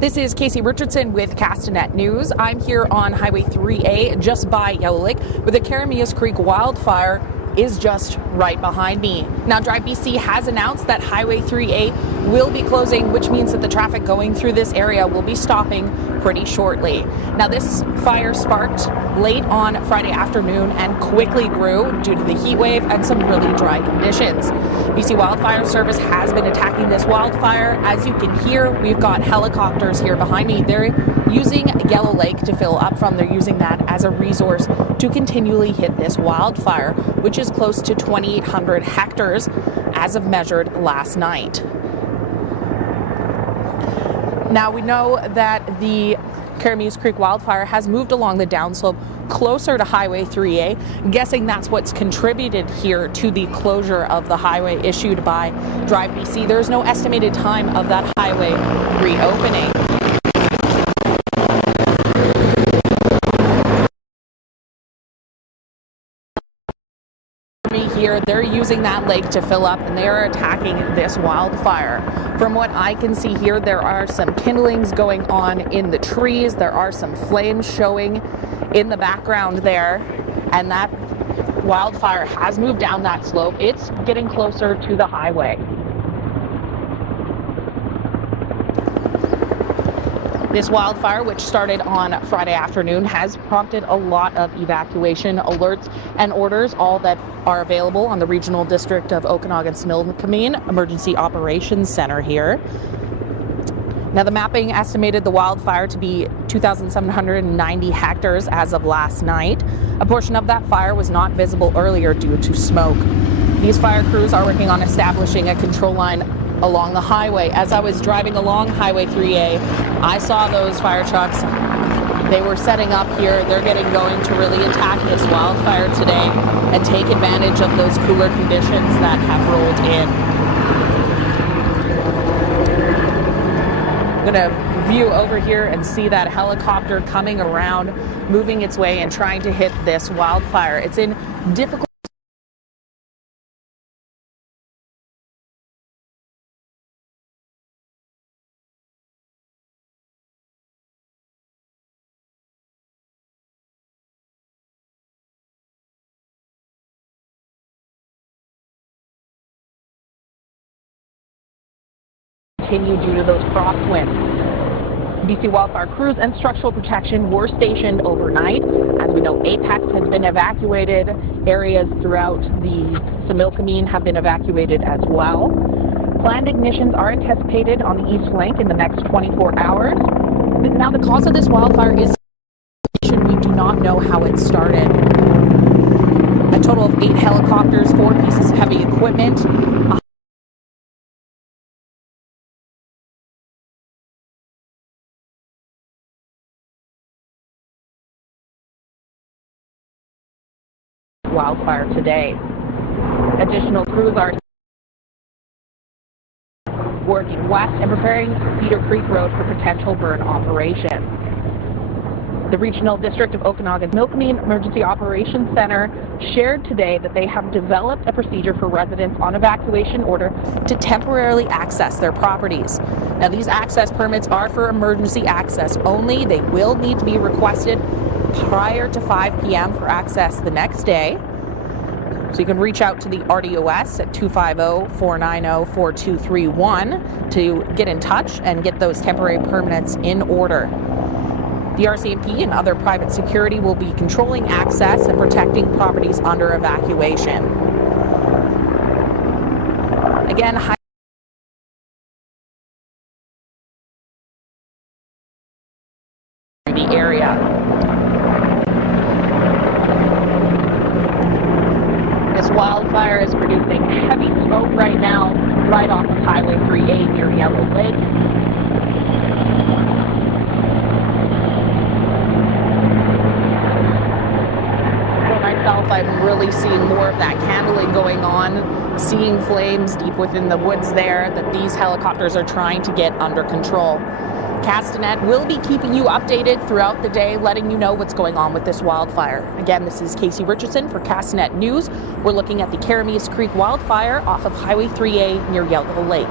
This is Casey Richardson with Castanet News. I'm here on Highway 3A just by Yellow Lake, where the Keremeos Creek wildfire is just right behind me. Now, Drive BC has announced that Highway 3A will be closing, which means that the traffic going through this area will be stopping pretty shortly. Now, this fire sparked late on Friday afternoon and quickly grew due to the heat wave and some really dry conditions. BC Wildfire Service has been attacking this wildfire. As you can hear, we've got helicopters here behind me. They're using Yellow Lake to fill up from. They're using that as a resource to continually hit this wildfire, which is close to 2,800 hectares as of measured last night. Now, we know that the Keremeos Creek wildfire has moved along the downslope closer to Highway 3A. I'm guessing that's what's contributed here to the closure of the highway issued by Drive BC. There's no estimated time of that highway reopening. Here, they're using that lake to fill up and they are attacking this wildfire. From what I can see here, there are some kindlings going on in the trees. There are some flames showing in the background there, and that wildfire has moved down that slope. It's getting closer to the highway. This wildfire, which started on Friday afternoon, has prompted a lot of evacuation alerts and orders, all that are available on the Regional District of Okanagan-Similkameen Emergency Operations Center here. Now, the mapping estimated the wildfire to be 2,790 hectares as of last night. A portion of that fire was not visible earlier due to smoke. These fire crews are working on establishing a control line along the highway. As I was driving along Highway 3A, I saw those fire trucks. They were setting up here. They're getting going to really attack this wildfire today and take advantage of those cooler conditions that have rolled in. I'm gonna view over here and see that helicopter coming around, moving its way and trying to hit this wildfire. It's in difficult continue due to those crosswinds. BC wildfire crews and structural protection were stationed overnight. As we know, Apex has been evacuated. Areas throughout the Similkameen have been evacuated as well. Planned ignitions are anticipated on the east flank in the next 24 hours. Now, the cause of this wildfire is we do not know how it started. A total of 8 helicopters, 4 pieces of heavy equipment, wildfire today. Additional crews are working west and preparing Cedar Creek Road for potential burn operation. The Regional District of Okanagan-Similkameen Emergency Operations Center shared today that they have developed a procedure for residents on evacuation order to temporarily access their properties. Now, these access permits are for emergency access only. They will need to be requested prior to 5 p.m. for access the next day. So you can reach out to the RDOS at 250-490-4231 to get in touch and get those temporary permits in order. The RCMP and other private security will be controlling access and protecting properties under evacuation. Again, the area. This wildfire is producing heavy smoke right now, right off of Highway 3A near Yellow Lake. For myself, I'm really seeing more of that candling going on, seeing flames deep within the woods there that these helicopters are trying to get under control. Castanet will be keeping you updated throughout the day, letting you know what's going on with this wildfire. Again, this is Casey Richardson for Castanet News. We're looking at the Keremeos Creek wildfire off of Highway 3A near Yellow Lake.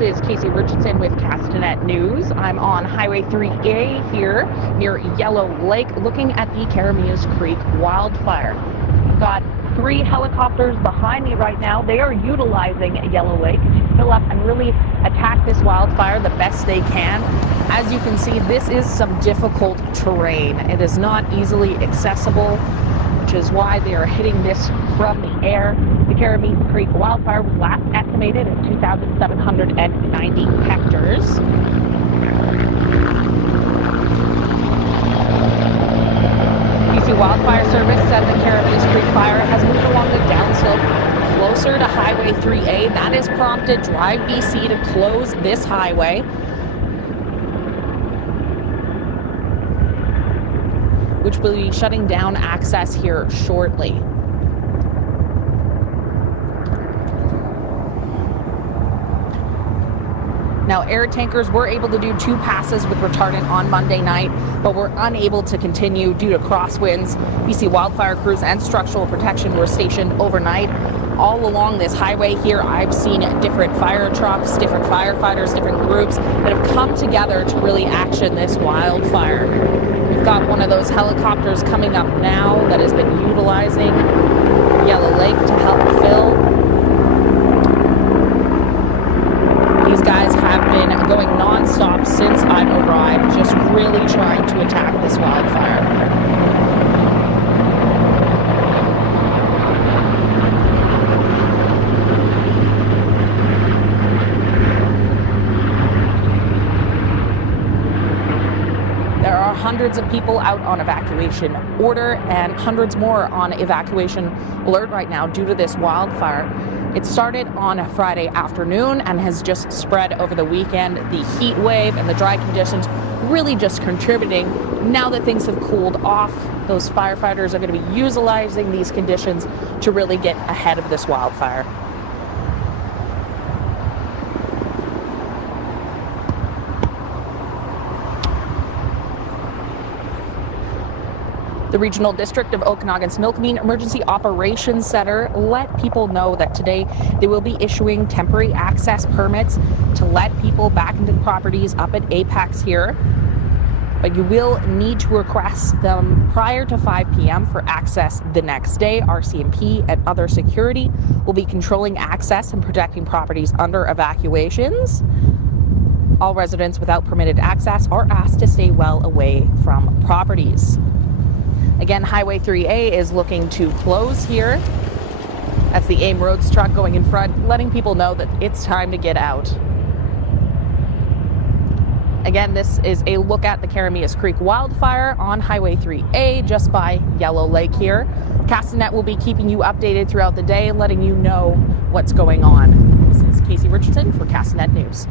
is Casey Richardson with Castanet News. I'm on Highway 3A here near Yellow Lake looking at the Keremeos Creek wildfire. I've got 3 helicopters behind me right now. They are utilizing Yellow Lake to fill up and really attack this wildfire the best they can. As you can see, this is some difficult terrain. It is not easily accessible, which is why they are hitting this from the air. The Keremeos Creek wildfire was last estimated at 2,790 hectares. BC Wildfire Service said the Keremeos Creek fire has moved along the downslope closer to Highway 3A. That has prompted Drive BC to close this highway, which will be shutting down access here shortly. Now, air tankers were able to do 2 passes with retardant on Monday night, but were unable to continue due to crosswinds. BC wildfire crews and structural protection were stationed overnight. All along this highway here, I've seen different fire trucks, different firefighters, different groups that have come together to really action this wildfire. We've got one of those helicopters coming up now that has been utilizing Yellow Lake to help fill. These guys have been going non-stop since I've arrived, just really trying to attack this wildfire. There are hundreds of people out on evacuation order and hundreds more on evacuation alert right now due to this wildfire. It started on a Friday afternoon and has just spread over the weekend. The heat wave and the dry conditions really just contributing. Now that things have cooled off, those firefighters are going to be utilizing these conditions to really get ahead of this wildfire. The Regional District of Okanagan's Milkmean Emergency Operations Center let people know that today they will be issuing temporary access permits to let people back into the properties up at Apex here. But you will need to request them prior to 5 p.m. for access the next day. RCMP and other security will be controlling access and protecting properties under evacuations. All residents without permitted access are asked to stay well away from properties. Again, Highway 3A is looking to close here. That's the AIM Roads truck going in front, letting people know that it's time to get out. Again, this is a look at the Keremeos Creek wildfire on Highway 3A just by Yellow Lake here. Castanet will be keeping you updated throughout the day, letting you know what's going on. This is Casey Richardson for Castanet News.